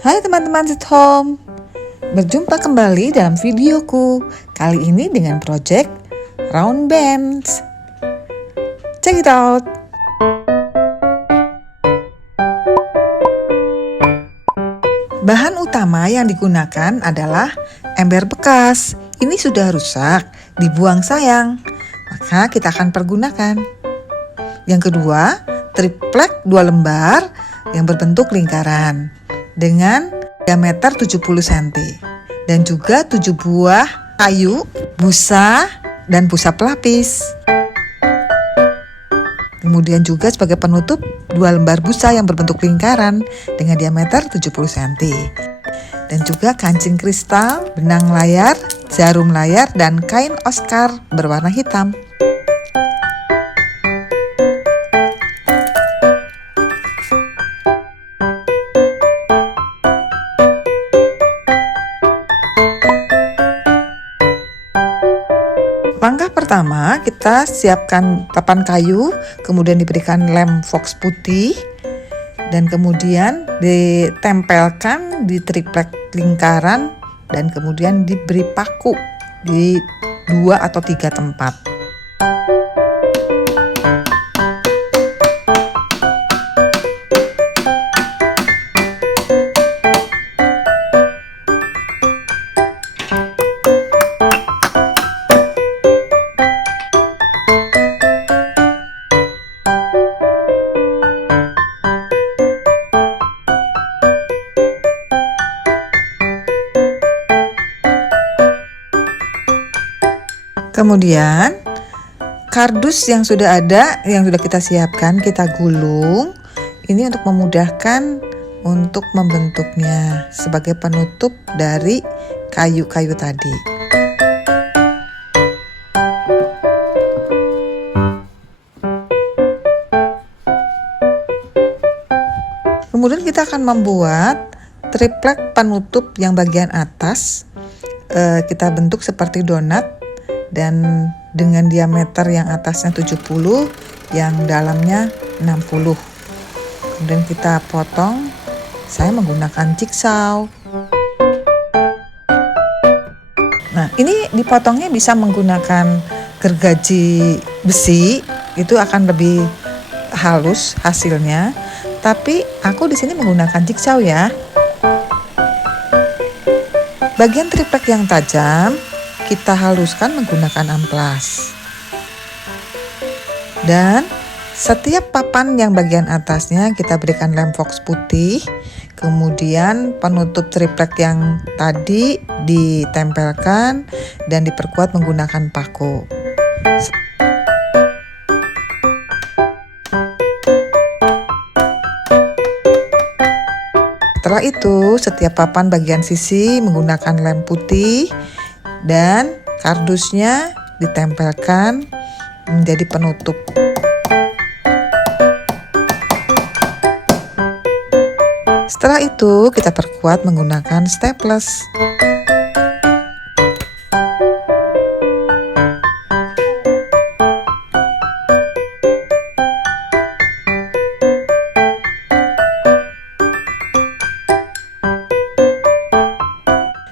Hai teman-teman Sweet Home, berjumpa kembali dalam videoku. Kali ini dengan project round bands. Check it out. Bahan utama yang digunakan adalah ember bekas. Ini sudah rusak, dibuang sayang, maka kita akan pergunakan. Yang kedua, triplek 2 lembar yang berbentuk lingkaran dengan diameter 70 cm dan juga 7 buah kayu, busa dan busa pelapis. Kemudian juga sebagai penutup 2 lembar busa yang berbentuk lingkaran dengan diameter 70 cm. Dan juga kancing kristal, benang layar, jarum layar dan kain Oscar berwarna hitam. Langkah pertama, kita siapkan papan kayu, kemudian diberikan lem fox putih, dan kemudian ditempelkan di triplek lingkaran, dan kemudian diberi paku di 2 atau 3 tempat. Kemudian kardus yang sudah ada, yang sudah kita siapkan, kita gulung. Ini untuk memudahkan untuk membentuknya sebagai penutup dari kayu-kayu tadi. Kemudian kita akan membuat triplek penutup yang bagian atas. Kita bentuk seperti donat. Dan dengan diameter yang atasnya 70, yang dalamnya 60. Kemudian kita potong, saya menggunakan jigsaw. Nah, ini dipotongnya bisa menggunakan gergaji besi, itu akan lebih halus hasilnya. Tapi aku di sini menggunakan jigsaw ya. Bagian triplek yang tajam kita haluskan menggunakan amplas. Dan setiap papan yang bagian atasnya kita berikan lem fox putih. Kemudian penutup triplek yang tadi ditempelkan dan diperkuat menggunakan paku. Setelah itu, setiap papan bagian sisi menggunakan lem putih dan kardusnya ditempelkan menjadi penutup. Setelah itu kita perkuat menggunakan staples.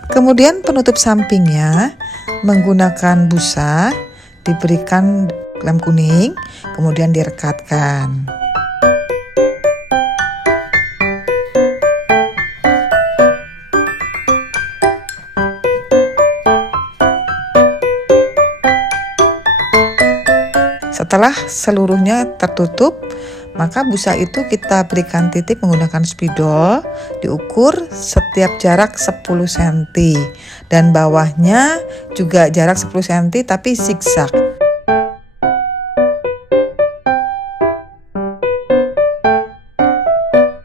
Kemudian penutup sampingnya menggunakan busa, diberikan lem kuning, kemudian direkatkan. Setelah seluruhnya tertutup, maka busa itu kita berikan titik menggunakan spidol, diukur setiap jarak 10 cm dan bawahnya juga jarak 10 cm tapi zigzag.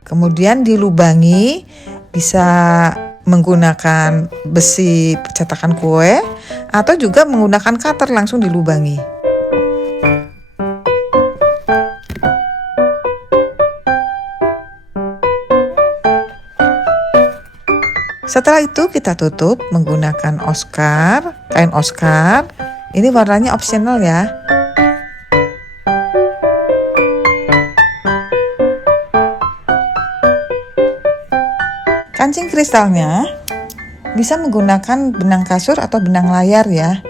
Kemudian dilubangi, bisa menggunakan besi cetakan kue atau juga menggunakan cutter langsung dilubangi. Setelah itu kita tutup menggunakan Oscar, kain Oscar. Ini warnanya opsional ya. Kancing kristalnya bisa menggunakan benang kasur atau benang layar ya.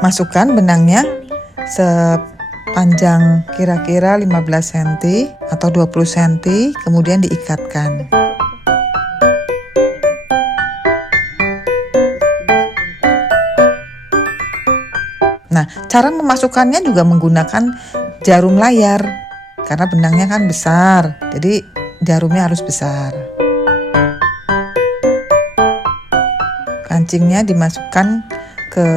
Masukkan benangnya sepanjang kira-kira 15 cm atau 20 cm, kemudian diikatkan. Nah, cara memasukkannya juga menggunakan jarum layar, karena benangnya kan besar, jadi jarumnya harus besar. Kancingnya dimasukkan ke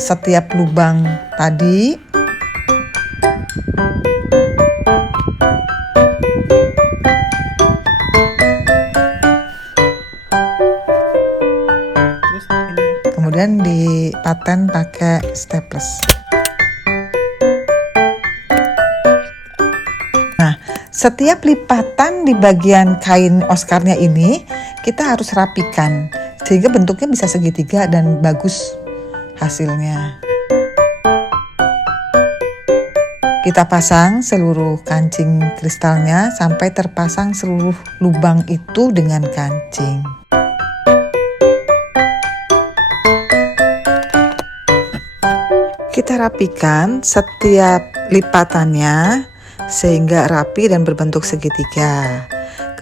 setiap lubang tadi. Kemudian dipaten pakai staples. Nah, setiap lipatan di bagian kain Oscarnya ini kita harus rapikan sehingga bentuknya bisa segitiga dan bagus hasilnya. Kita pasang seluruh kancing kristalnya sampai terpasang seluruh lubang itu dengan kancing. Kita rapikan setiap lipatannya sehingga rapi dan berbentuk segitiga.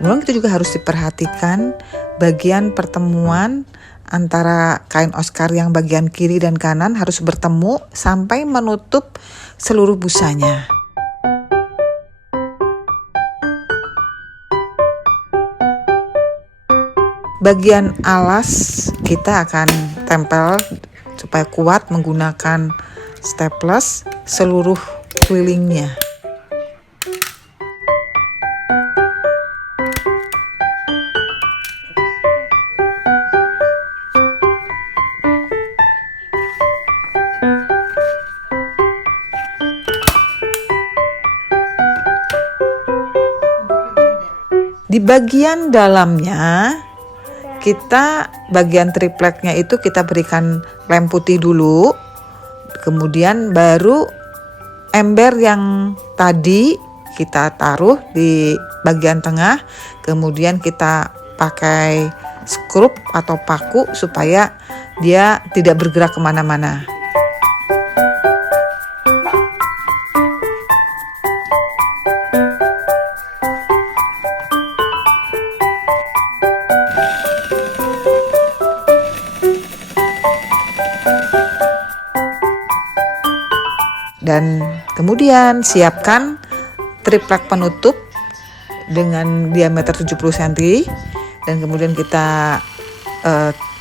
Kemudian kita juga harus diperhatikan bagian pertemuan antara kain Oscar yang bagian kiri dan kanan harus bertemu sampai menutup seluruh busanya. Bagian alas kita akan tempel supaya kuat menggunakan staples seluruh kelilingnya. Di bagian dalamnya kita bagian tripleknya itu kita berikan lem putih dulu, kemudian baru ember yang tadi kita taruh di bagian tengah, kemudian kita pakai skrup atau paku supaya dia tidak bergerak kemana-mana. Dan kemudian siapkan triplek penutup dengan diameter 70 cm dan kemudian kita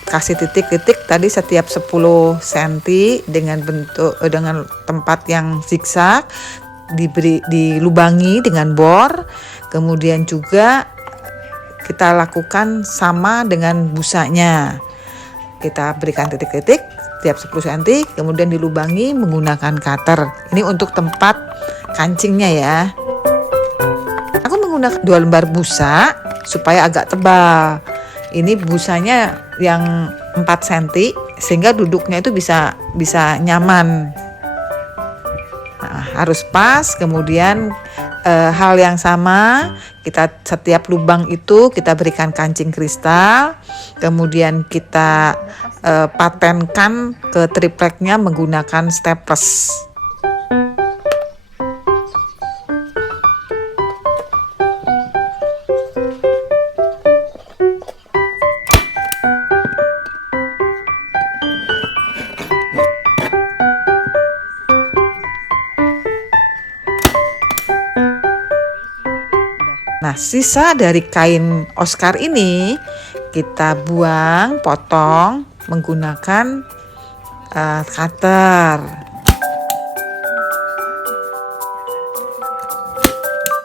kasih titik-titik tadi setiap 10 cm dengan tempat yang zigzag, dilubangi dengan bor. Kemudian juga kita lakukan sama dengan busanya. Kita berikan titik-titik setiap 10 cm, kemudian dilubangi menggunakan cutter. Ini untuk tempat kancingnya ya. Aku menggunakan 2 lembar busa supaya agak tebal. Ini busanya yang 4 cm sehingga duduknya itu bisa nyaman. Nah, harus pas. Kemudian hal yang sama, kita setiap lubang itu kita berikan kancing kristal, kemudian kita patenkan ke tripleknya menggunakan staples. Nah, sisa dari kain Oscar ini kita buang, potong menggunakan cutter.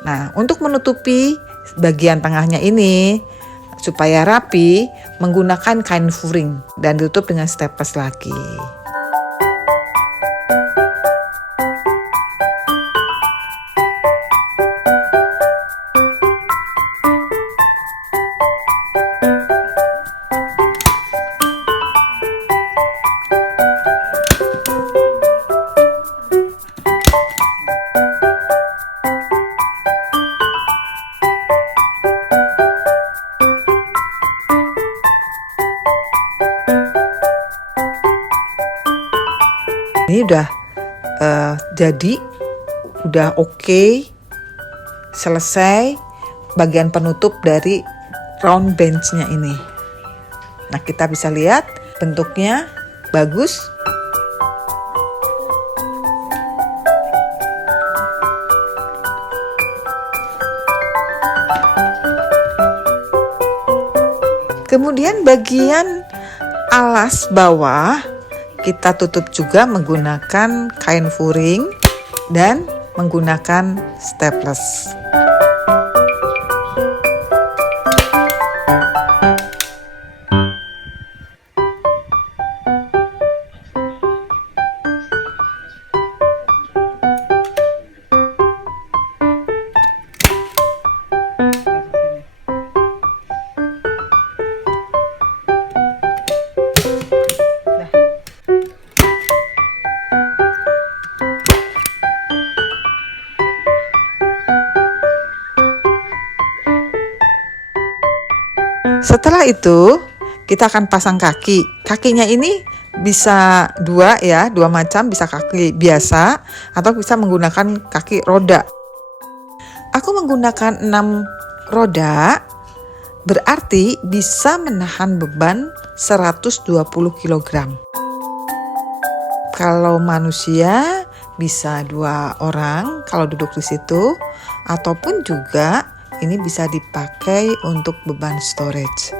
Nah, untuk menutupi bagian tengahnya ini supaya rapi, menggunakan kain furing dan ditutup dengan staples lagi. udah jadi, udah oke, selesai bagian penutup dari round bench-nya ini. Nah, kita bisa lihat bentuknya bagus. Kemudian bagian alas bawah kita tutup juga menggunakan kain furing dan menggunakan staples. Setelah itu kita akan pasang kaki. Kakinya ini bisa dua macam, bisa kaki biasa atau bisa menggunakan kaki roda. Aku menggunakan 6 roda, berarti bisa menahan beban 120 kg. Kalau manusia bisa 2 orang kalau duduk di situ, ataupun juga ini bisa dipakai untuk beban storage.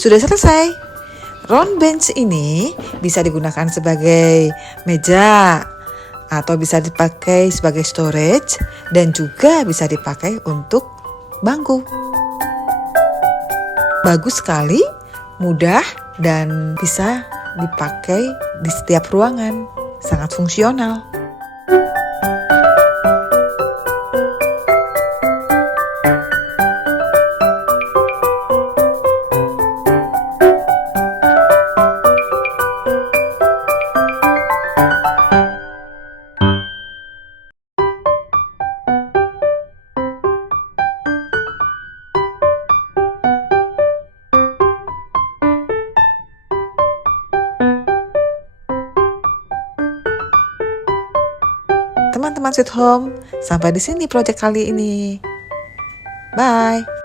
Sudah selesai. Round bench ini bisa digunakan sebagai meja atau bisa dipakai sebagai storage dan juga bisa dipakai untuk bangku. Bagus sekali, mudah dan bisa dipakai di setiap ruangan. Sangat fungsional. Teman-teman Sweet Home, sampai di sini proyek kali ini. Bye.